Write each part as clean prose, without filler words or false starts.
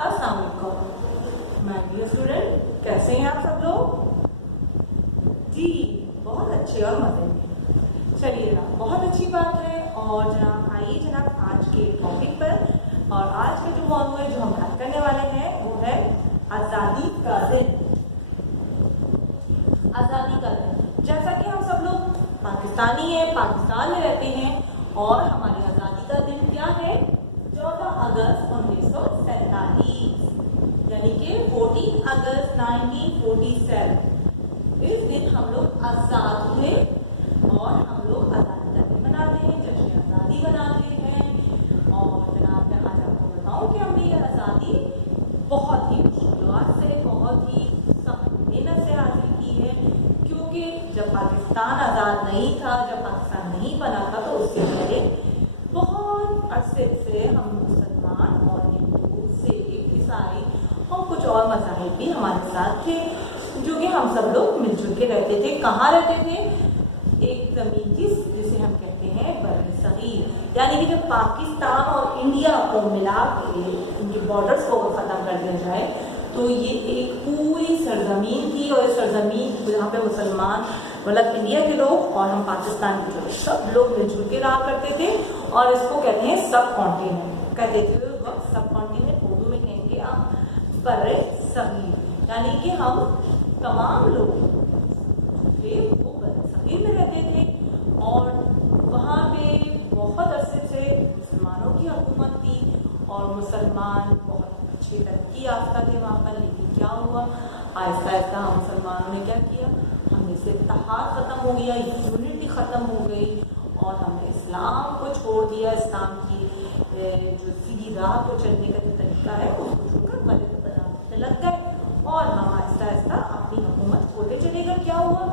अस्सलाम वालेकुम my dear student, कैसे हैं आप सब लोग? जी बहुत अच्छे और मजे में। चलिए जनाब, बहुत अच्छी बात है। और जनाब आइए जनाब आज के टॉपिक पर। और आज का जो मौजू है जो हम बात करने वाले हैं वो है आज़ादी का दिन। आज़ादी का दिन, जैसा कि हम सब लोग पाकिस्तानी हैं, पाकिस्तान में रहते हैं और हमारी आज़ादी का दिन क्या है? 14 अगस्त 1947, यानी कि 14 अगस्त 1947। इस दिन हम लोग आज़ाद हुए और हम लोग आज़ादी का दिन मनाते हैं, जश्न आज़ादी मनाते हैं। और जनाब मैं आज आपको बताऊं कि हमने ये आज़ादी बहुत ही मुश्किलात से, बहुत ही सख्त मेहनत से हासिल की है। क्योंकि जब पाकिस्तान आज़ाद नहीं था, जब पाकिस्तान नहीं बना था, तो उससे पहले बहुत अरसे से हम मुसलमान और हिंदू, सिख, ईसाई और कुछ और मज़ाहिब भी हमारे साथ थे, जो कि हम सब लोग मिलजुल के रहते थे। कहाँ रहते थे? एक ज़मीन जिसे हम कहते हैं बर्र-ए-सग़ीर, यानी कि जब पाकिस्तान और इंडिया को मिला के उनके बॉर्डर्स को ख़त्म कर दिया जाए तो ये एक पूरी सरजमीन थी। और इस सरजमीन जहाँ पे मुसलमान मतलब इंडिया के लोग और हम पाकिस्तान के लोग सब लोग मिलजुल के रहा करते थे। और इसको कहते हैं सब कॉन्टिनेंट कहते थे उस वक्त। सब कॉन्टिनेंट उर्दू में कहेंगे आप बर्र-ए-सग़ीर, यानी कि हम तमाम लोग थे वो बर्र-ए-सग़ीर में रहते थे। और वहाँ पे बहुत अरसे से मुसलमानों की हुकूमत थी और मुसलमान बहुत अच्छी तरक्की याफ्ता थे वहाँ पर। लेकिन क्या हुआ, आहिस्ता आहिस्ता हम मुसलमानों ने क्या किया, हमें से इत्तेहाद ख़त्म हो गया, यूनिटी ख़त्म हो गई और हमने इस्लाम को छोड़ दिया। इस्लाम की जो सीधी राह को चलने का जो तरीका है उसको छोड़कर गलत बनाने लग गए और हम आहिस्ता आहिस्ता अपनी हुकूमत खोते चले गए। क्या हुआ,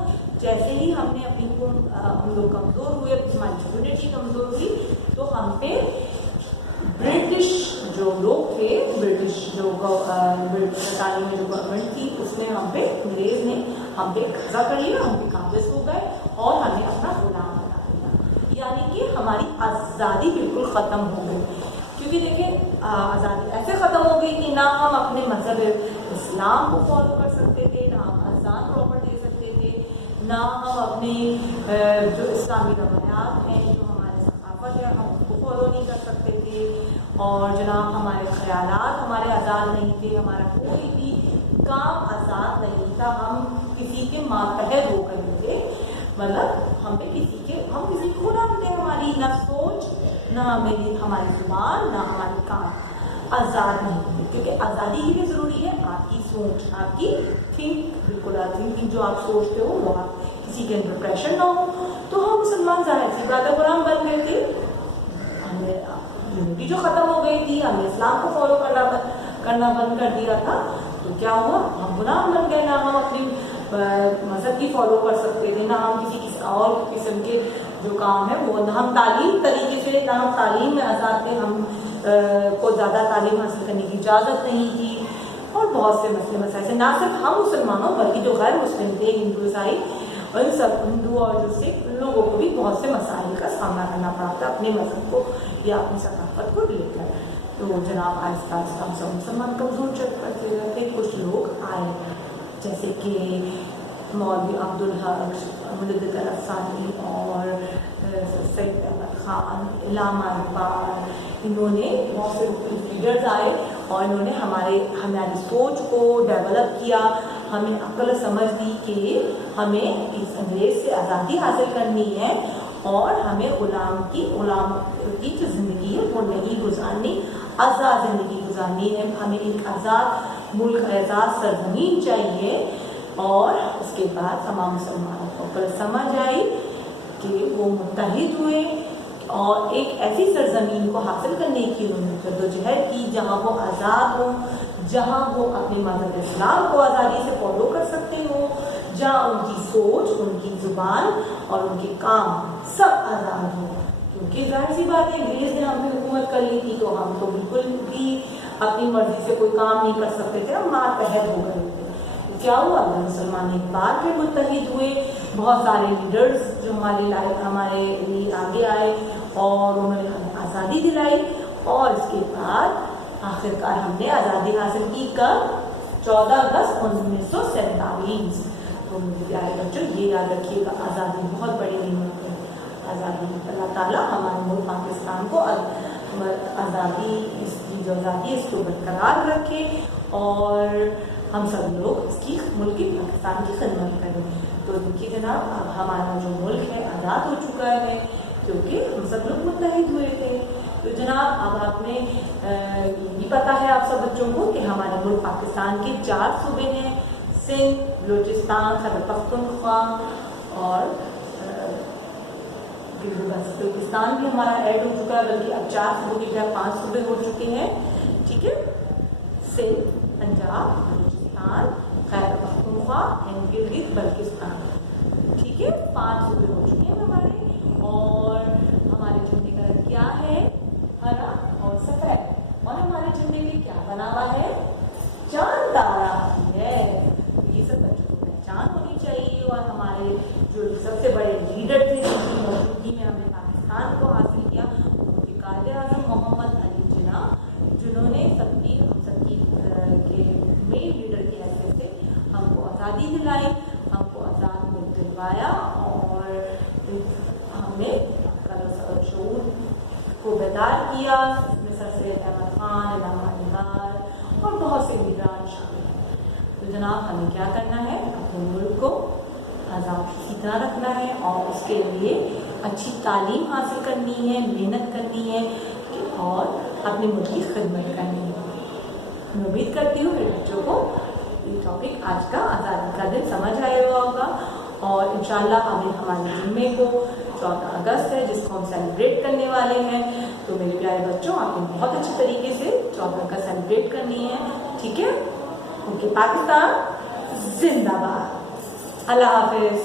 जैसे ही हमने हम लोग कमज़ोर हुए, हमारी यूनिटी कमज़ोर हुई, तो हम पे ब्रिटिश जो लोग थे, ब्रिटिश जो ब्रिटानी में जो गवर्नमेंट थी, उसने हम पे, अंग्रेज ने हम पे कब्जा कर लिया, हम पे काबिज हो गए और हमें अपना गुलाम बना दिया। यानी कि हमारी आज़ादी बिल्कुल ख़त्म हो गई। क्योंकि देखिए आज़ादी ऐसे ख़त्म हो गई कि ना हम अपने मज़हब इस्लाम को फॉलो कर सकते थे, ना हम अज़ान प्रॉपर दे सकते थे, ना हम अपने जो इस्लामी रवायात हैं, जो हमारे सक़ाफ़त है, हम उसको फॉलो नहीं कर सकते थे। और जनाब हमारे ख़यालात हमारे आज़ाद नहीं थे, हमारा कोई भी काम आज़ाद नहीं था। हम किसी के मातहत हो गए थे, मतलब हम किसी को गुलाम थे। हमारी ना सोच, ना हमारी ज़ुबान, ना हमारे काम आज़ाद नहीं थे। क्योंकि आज़ादी ही भी ज़रूरी है, आपकी सोच, आपकी बिल्कुल थिंकिंग जो आप सोचते हो वो आप किसी के अंदर प्रेशर ना हो। तो हम मुसलमान ज़ाहिर सी बात है गुलाम बन गए थे। हमने यूनिटी जो ख़त्म हो गई थी, हमने इस्लाम को फॉलो करना बंद कर दिया था, तो क्या हुआ, हम गुलाम बन गए। ना हम अपनी मज़हब की फॉलो कर सकते थे, ना हम किसी और किस्म के जो काम है वो, ना हम तालीम तरीके से, ना हम तालीम में आज़ाद थे, हम को ज़्यादा तालीम हासिल करने की इजाज़त नहीं थी। और बहुत से मसले मसाइल से ना सिर्फ हम मुसलमानों बल्कि जो गैर मुस्लिम थे, हिंदू, ईसाई, उन सब हिंदू और जो सिख, उन लोगों को भी बहुत से मसाइल का सामना करना पड़ा था अपने मज़हब को या अपनी सक़ाफ़त को लेकर। तो जनाब आहिस्ता आहिस्ता हम सब मुसलमान कमज़ोर चल करते रहते। कुछ लोग आए जैसे कि मौलवी अब्दुल हक, मुल्लुद अफ़सानी और सैयद अहमद ख़ान, इलामा इक़बाल, इन्होंने बहुत से लीडर्स आए और इन्होंने हमारी सोच को डेवलप किया। हमें अक्ल समझ दी कि हमें इस अंग्रेज़ से आज़ादी हासिल करनी है और हमें गुलाम की जो ज़िंदगी है वो नहीं गुजारनी, आज़ाद ज़िंदगी गुजारनी है। हमें एक आज़ाद मुल्क, आज़ाद सरज़मीन चाहिए। और उसके बाद तमाम मुसलमानों को अक्ल समझ आई कि वो मुत्तहिद हुए और एक ऐसी सरज़मीन को हासिल करने की उन्होंने जद्दोजहद की जहाँ वो आज़ाद हों, जहाँ वो अपने मज़हब इस्लाम को आज़ादी से फॉलो कर सकते हों, जहाँ उनकी सोच, उनकी ज़ुबान और उनके काम सब आज़ाद हों। क्योंकि जाहिर सी बात है अंग्रेज़ ने हम पे हुकूमत कर ली थी, तो हम तो बिल्कुल भी अपनी मर्ज़ी से कोई काम नहीं कर सकते थे, हम मातहत हो गए थे। क्या हुआ, मुसलमान एक बार फिर मुत्तहिद हुए। बहुत सारे लीडर्स जो हमारे लिए आगे आए और उन्होंने हमें आज़ादी दिलाई। और इसके बाद आखिरकार हमने आज़ादी हासिल की कब? 14 अगस्त 1947। तो मेरे प्यारे बच्चों ये याद रखिएगा, आज़ादी बहुत बड़ी नेमत है। आज़ादी अल्लाह ताला हमारे मुल्क पाकिस्तान को आज़ादी, इसकी जो आज़ादी है इसको बरकरार रखे और हम सब लोग इसकी मुल्क की पाकिस्तान की खिदमत करें। तो देखिए जनाब, अब हमारा जो मुल्क है आज़ाद हो चुका है क्योंकि हम सब लोग मुत्तहिद हुए थे। तो जनाब अब आपने ये भी पता है आप सब बच्चों को कि हमारे मुल्क पाकिस्तान के 4 सूबे हैं, सिंध, बलूचिस्तान, खैबर पख्तूनख्वा और गिलगित-बल्तिस्तान भी हमारा ऐड हो चुका है, बल्कि अब 4 सूबों की बजाय 5 सूबे हो चुके हैं। ठीक है, सिंध, पंजाब, बलूचिस्तान, खैबर पख्तूनख्वा एंड गिलगित बल्तिस्तान। ठीक है, 5 सूबे हो चुके हैं हमारे। और हमारे झंडे का रंग क्या है? हरा और सफेद। और हमारे झंडे में क्या बना हुआ है? चांद तारा है। ये सब बच्चों को पहचान होनी चाहिए। और हमारे जो सबसे बड़े लीडर थे जिनकी मौजूदगी में हमने पाकिस्तान को हासिल किया, उनके कायदे-ए-आज़म मोहम्मद अली जिन्ना, जिन्होंने हम सबकी के मेन लीडर की हैसियत से हमको आज़ादी दिलाई, हमको आज़ाद मुल्क दिलवाया और हमने शऊर को बेदार किया। इसमें सर सैयद अहमद खान, इलामा निगार और बहुत से लीडरान शामिल हैं। तो जनाब हमें क्या करना है? अपने मुल्क को आज़ाद सीधा रखना है और उसके लिए अच्छी तालीम हासिल करनी है, मेहनत करनी है और अपने मुल्क की खिदमत करनी है। मैं उम्मीद करती हूँ मेरे बच्चों को ये टॉपिक आज का आज़ादी का दिन समझ आया होगा और इंशाल्लाह अभी हमारे जुम्मे को 14 अगस्त है जिसको हम सेलिब्रेट करने वाले हैं। तो मेरे प्यारे बच्चों, आपने बहुत अच्छे तरीके से 14 अगस्त सेलिब्रेट करनी है। ठीक है, ओके, पाकिस्तान जिंदाबाद। अल्लाह हाफिज।